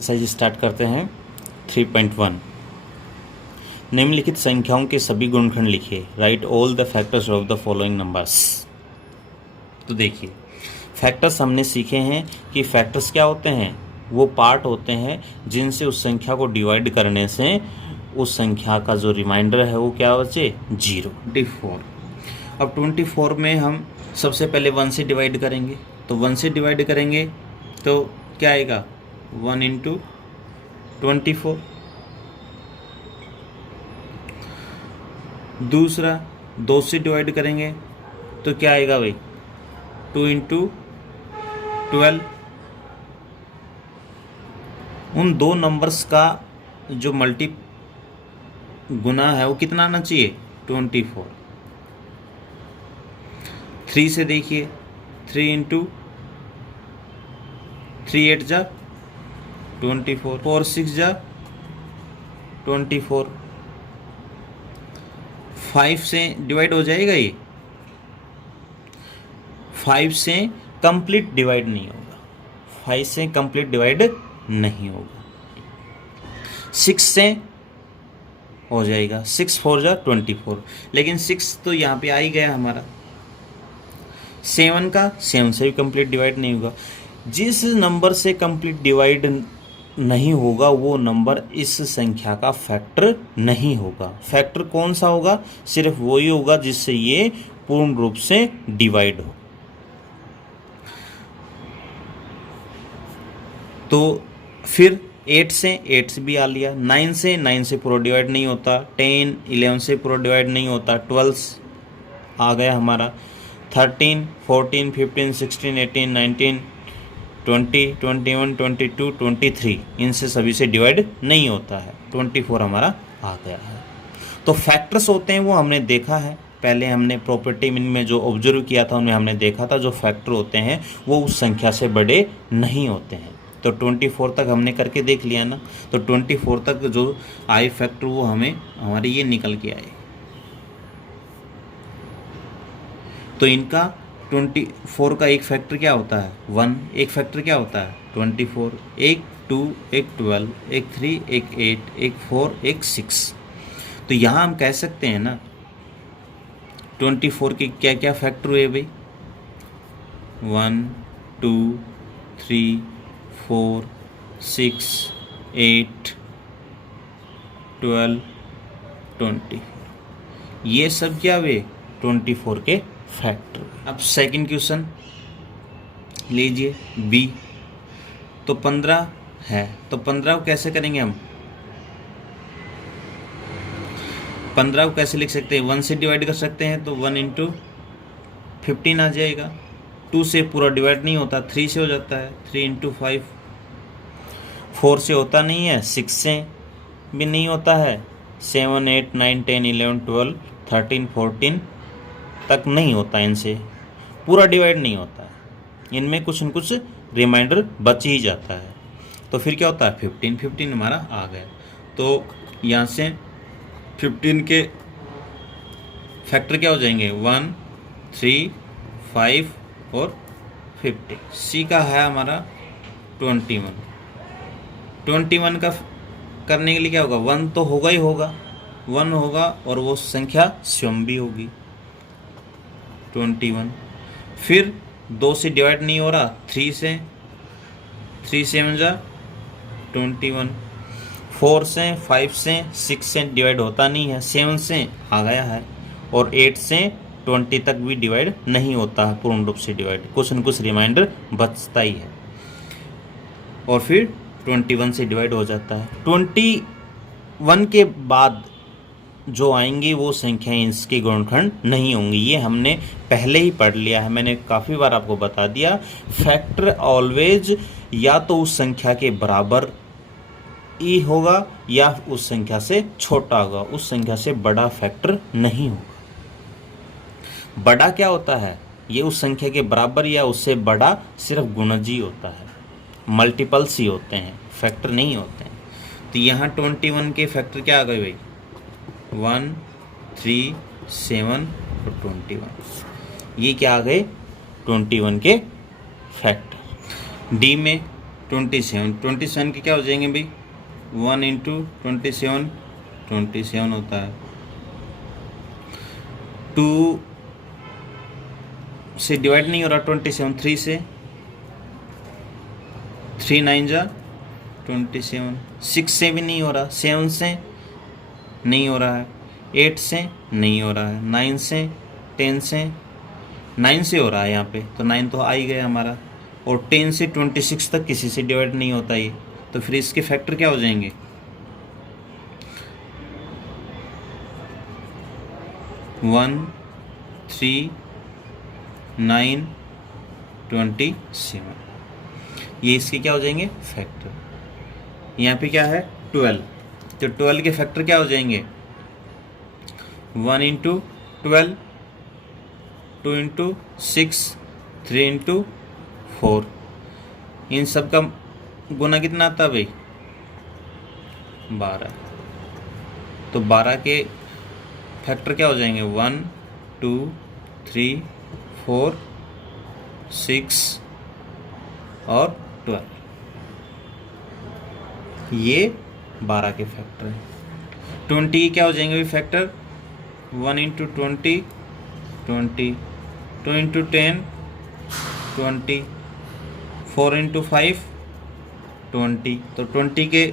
Exercise start करते हैं 3.1। निम्नलिखित संख्याओं के सभी गुणनखंड लिखिए। Right all the factors of the following numbers. तो देखिए, फैक्टर्स हमने सीखे हैं कि फैक्टर्स क्या होते हैं, वो पार्ट होते हैं जिनसे उस संख्या को डिवाइड करने से उस संख्या का जो रिमाइंडर है वो क्या बचे, 0। 24। अब 24 में हम सबसे पहले 1 से डिवाइड करेंगे, तो 1 से डिवाइड करेंगे तो क्या आएगा, 1 इंटू 24। दूसरा 2 से डिवाइड करेंगे तो क्या आएगा भाई, 2 इंटू 12। उन दो नंबर्स का जो मल्टी गुना है वो कितना आना चाहिए, 24। 3 से देखिए, 3 इंटू 3 8 जा 24, 4 6 जा 24। 5 से डिवाइड हो जाएगा ये, 5 से कंप्लीट डिवाइड नहीं होगा, 5 से कंप्लीट डिवाइड नहीं होगा। 6 से हो जाएगा, 6 4 जा 24, लेकिन 6 तो यहाँ पे आ ही गया हमारा। 7 का 7 से भी कंप्लीट डिवाइड नहीं होगा। जिस नंबर से कंप्लीट डिवाइड नहीं होगा वो नंबर इस संख्या का फैक्टर नहीं होगा। फैक्टर कौन सा होगा, सिर्फ वही होगा जिससे ये पूर्ण रूप से डिवाइड हो। तो फिर 8 से भी आ लिया, 9 से पूरा डिवाइड नहीं होता, 10 11 से पूरा डिवाइड नहीं होता, 12 आ गया हमारा, 13 14 15 16 18 19 20 21 22 23 इनसे सभी से डिवाइड नहीं होता है। 24 हमारा आ गया है। तो फैक्टर्स होते हैं वो हमने देखा है, पहले हमने प्रॉपर्टी में जो ऑब्जर्व किया था उनमें हमने देखा था जो फैक्टर होते हैं वो उस संख्या से बड़े नहीं होते हैं। तो 24 तक हमने करके देख लिया ना। तो 24 तक जो आए फैक्टर वो हमारे ये निकल के आए। तो इनका 24 का एक फैक्टर क्या होता है, 1। एक फैक्टर क्या होता है, 24। एक 2, एक 12, एक 3, एक 8, एक 4, एक 6। तो यहाँ हम कह सकते हैं ना 24 के क्या क्या फैक्टर हुए भाई, 1 2 3 4 6 8 12 20। ये सब क्या हुए, 24 के फैक्टर। अब सेकंड क्वेश्चन लीजिए बी। तो 15 है, तो 15 को कैसे करेंगे हम, 15 को कैसे लिख सकते हैं, 1 से डिवाइड कर सकते हैं तो 1 इंटू 15 आ जाएगा। 2 से पूरा डिवाइड नहीं होता, 3 से हो जाता है, 3 इंटू 5। 4 से होता नहीं है, 6 से भी नहीं होता है, 7 8 9 10 11 12 13 14 तक नहीं होता, इनसे पूरा डिवाइड नहीं होता है, इनमें कुछ न कुछ रिमाइंडर बच ही जाता है। तो फिर क्या होता है, 15 हमारा आ गया। तो यहाँ से 15 के फैक्टर क्या हो जाएंगे, 1 3 5 और 50। सी का है हमारा 21। 21 का करने के लिए क्या होगा, 1 तो होगा ही होगा, 1 होगा और वो संख्या स्वयं भी होगी 21। फिर 2 से डिवाइड नहीं हो रहा, 3 से, 3 7 जा 21। 4 से 5 से 6 से डिवाइड होता नहीं है, 7 से आ गया है, और 8 से 20 तक भी डिवाइड नहीं होता है पूर्ण रूप से डिवाइड, कुछ न कुछ रिमाइंडर बचता ही है। और फिर 21 से डिवाइड हो जाता है। 21 के बाद जो आएंगी वो संख्याएं इसके गुणनखंड नहीं होंगी, ये हमने पहले ही पढ़ लिया है, मैंने काफ़ी बार आपको बता दिया। फैक्टर ऑलवेज या तो उस संख्या के बराबर ही होगा या उस संख्या से छोटा होगा, उस संख्या से बड़ा फैक्टर नहीं होगा। बड़ा क्या होता है, ये उस संख्या के बराबर या उससे बड़ा सिर्फ गुणज ही होता है, मल्टीपल्स ही होते हैं, फैक्टर नहीं होते हैं। तो यहाँ 21 के फैक्टर क्या आ गए भाई, 1 3 7 और 21। ये क्या आ गए, 21 के फैक्टर। डी में 27 के क्या हो जाएंगे भाई, 1 इंटू 27 27 होता है। 2 से डिवाइड नहीं हो रहा 27, 3 से, 3 9 जा 27, 6 से भी नहीं हो रहा, 7 से नहीं हो रहा है, 8 से नहीं हो रहा है, 9 से, 10 से, 9 से हो रहा है यहाँ पे, तो 9 तो आ ही गया हमारा। और 10 से 26 तक किसी से डिवाइड नहीं होता ये, तो फिर इसके फैक्टर क्या हो जाएंगे, 1 3 9 27, ये इसके क्या हो जाएंगे फैक्टर। यहाँ पे क्या है 12, तो 12 के फैक्टर क्या हो जाएंगे, 1 इंटू 12, 2 इंटू 6, 3 इंटू 4, इन सब का गुना कितना आता है भाई, 12, तो 12 के फैक्टर क्या हो जाएंगे, 1 2 3 4 6 और 12, ये 12 के फैक्टर हैं। 20 के क्या हो जाएंगे भाई फैक्टर, 1 इंटू 20 20, 2 इंटू 10 20, 4 इंटू 5 20, तो 20 के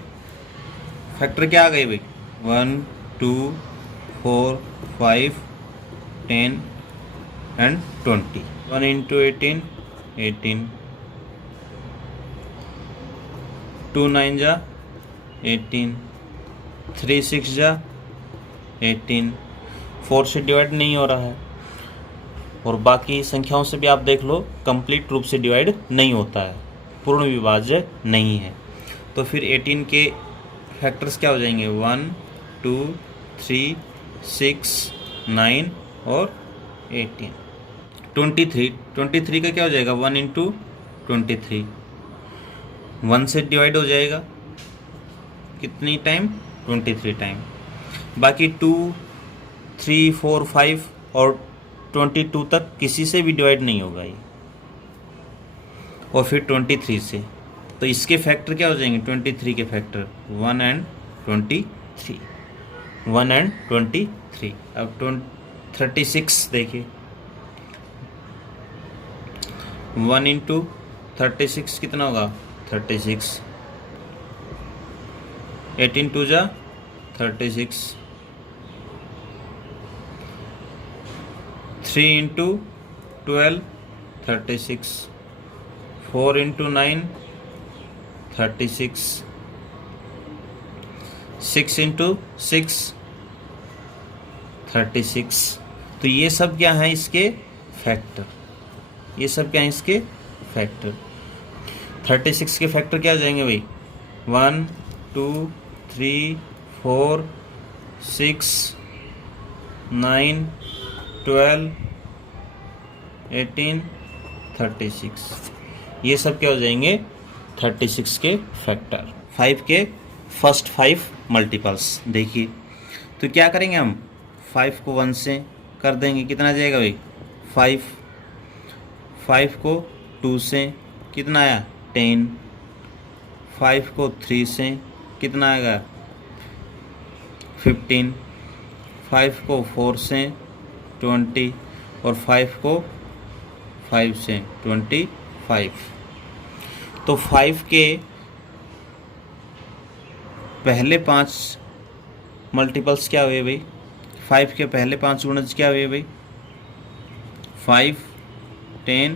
फैक्टर क्या आ गए भाई, 1 2 4 5 10 एंड 20, 1 इंटू 18 18, 2 9 जा 18, 3 6 जा 18, 4 से डिवाइड नहीं हो रहा है, और बाकी संख्याओं से भी आप देख लो कंप्लीट रूप से डिवाइड नहीं होता है, पूर्ण विभाज्य नहीं है। तो फिर 18 के फैक्टर्स क्या हो जाएंगे, 1 2 3 6 9 और 18। 23 का क्या हो जाएगा, 1 इंटू 23, 1 से डिवाइड हो जाएगा कितनी टाइम, 23 टाइम। बाकी 2 3 4 5 और 22 तक किसी से भी डिवाइड नहीं होगा ये, और फिर 23 से, तो इसके फैक्टर क्या हो जाएंगे, 23 के फैक्टर 1 एंड 23, 1 एंड 23। अब 36 देखिए, 1 इंटू 36 कितना होगा, 36, 18 2 जा 36, 3 इंटू 12 36, 4 इंटू 9 36, 6 इंटू 6 36, तो ये सब क्या है इसके फैक्टर, ये सब क्या है इसके फैक्टर। 36 के फैक्टर क्या आ जाएंगे भाई, 1 2 3 4 6 9 12 18 36, ये सब क्या हो जाएंगे 36 के फैक्टर। 5 के फर्स्ट 5 मल्टीपल्स देखिए, तो क्या करेंगे हम, 5 को 1 से कर देंगे, कितना आ जाएगा भाई 5, 5 को 2 से कितना आया 10, 5 को 3 से कितना आएगा 15, 5 को 4 से 20 और 5 को 5 से 25। तो 5 के पहले 5 मल्टीपल्स क्या हुए भाई, 5 के पहले 5 गुणज क्या हुए भाई, 5 10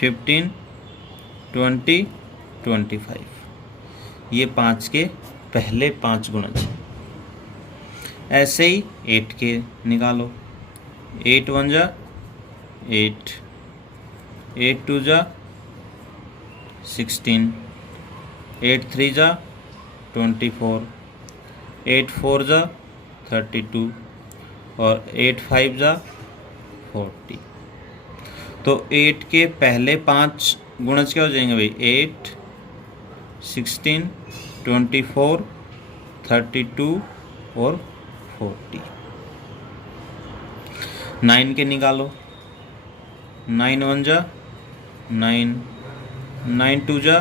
15 20 25, ये 5 के पहले 5 गुणज। ऐसे ही 8 के निकालो, 8 1 जा 8, 8 2 जा 16, 8 3 जा 24, 8 4 जा 32 और 8 5 जा 40। तो 8 के पहले 5 गुणज क्या हो जाएंगे भाई, 8 16 24 32 और 40। 9 के निकालो, 9 1 जा 9, 9 2 जा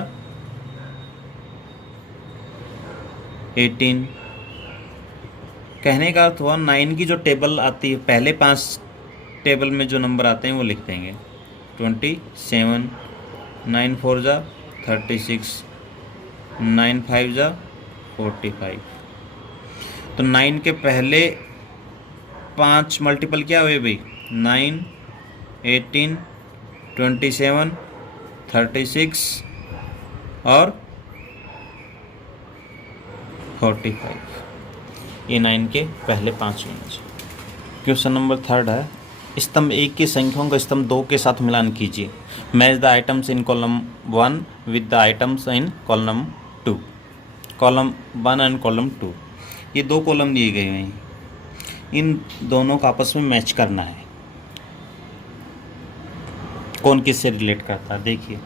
18। कहने का अर्थ हुआ 9 की जो टेबल आती है, पहले 5 टेबल में जो नंबर आते हैं वो लिख देंगे। 27, 9 4 जा 36, 9 5 जा 45। तो 9 के पहले 5 मल्टीपल क्या हुए भाई? 9, 18, 27, 36 और 45। ये 9 के पहले 5 यूनिट। क्वेश्चन नंबर 3 है, स्तंभ 1 की संख्याओं का स्तंभ 2 के साथ मिलान कीजिए। Match the items in column 1 with the items in column 2। Column 1 and column 2, ये 2 कॉलम दिए गए हैं, इन दोनों का आपस में मैच करना है। कौन किससे रिलेट करता है देखिए।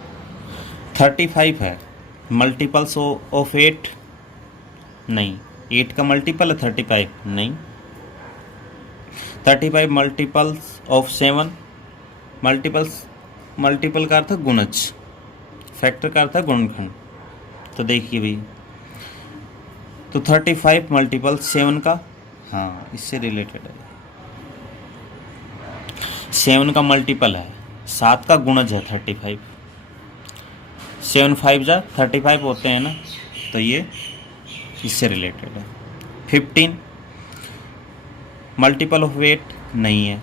35 है, मल्टीपल्स ऑफ 8 नहीं, 8 का मल्टीपल है 35 नहीं। 35 मल्टीपल्स ऑफ 7, मल्टीपल का अर्थ गुणज, फैक्टर का अर्थ गुणनखंड। तो देखिए भाई, तो 35 मल्टीपल 7 का, हाँ इससे रिलेटेड है। 7 का मल्टीपल है, 7 का गुणज है 35। 7 5 जा 35 होते हैं ना, तो ये इससे रिलेटेड है। 15 मल्टीपल ऑफ 8 नहीं है।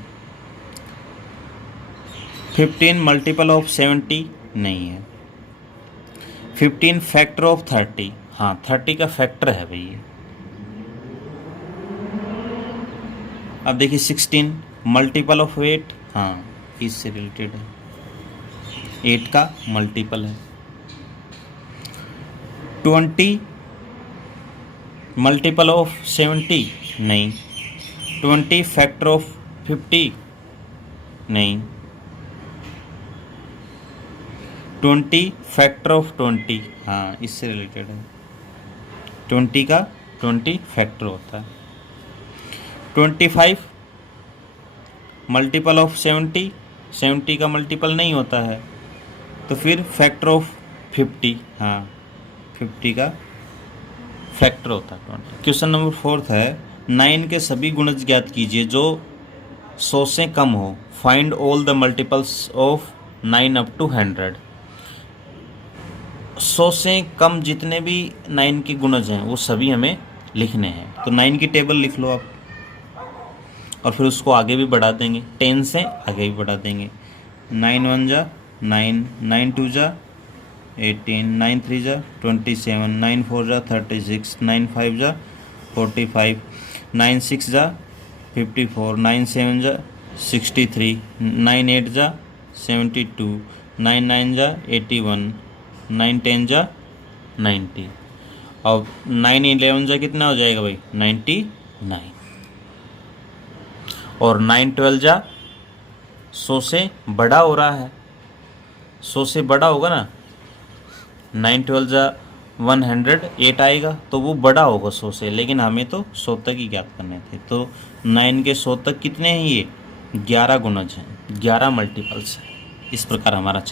15 मल्टीपल ऑफ 70 नहीं है। 15 फैक्टर ऑफ 30, हाँ 30 का फैक्टर है भाई ये। अब देखिए 16 मल्टीपल ऑफ 8, हाँ इससे रिलेटेड है, 8 का मल्टीपल है। 20 मल्टीपल ऑफ 70 नहीं। 20 फैक्टर ऑफ 50 नहीं। 20 फैक्टर ऑफ 20, हाँ इससे रिलेटेड है। 20 का 20 फैक्टर होता है। 25 मल्टीपल ऑफ 70, 70 का मल्टीपल नहीं होता है, तो फिर फैक्टर ऑफ 50, हाँ 50 का फैक्टर होता है 20। क्वेश्चन नंबर 4 है, 9 के सभी गुणज ज्ञात कीजिए जो 100 से कम हो। Find all the multiples of 9 up to 100। 100 से कम जितने भी 9 के गुणज हैं वो सभी हमें लिखने हैं। तो 9 की टेबल लिख लो आप, और फिर उसको आगे भी बढ़ा देंगे, 10 से आगे भी बढ़ा देंगे। 9 1 जा 9, 9 2 जा 18, 9 3 जा 27, 9 4 जा 36, 9 5 जा 45, 9 6 जा 54, 9 7 जा 63, 9 8 जा 72, 9 9 जा 81, 9 10 जा 90। और 9 11 जा कितना हो जाएगा भाई? 99। और 9 12 जा 100 से बड़ा हो रहा है, 100 से बड़ा होगा ना। 9 12 जा 108 आएगा, तो वो बड़ा होगा 100 से, लेकिन हमें तो 100 तक ही ज्ञात करने थे। तो 9 के 100 तक कितने हैं? ये 11 गुणज हैं, 11 मल्टीपल्स हैं। इस प्रकार हमारा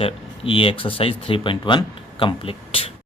ये एक्सरसाइज 3.1 कंप्लीट।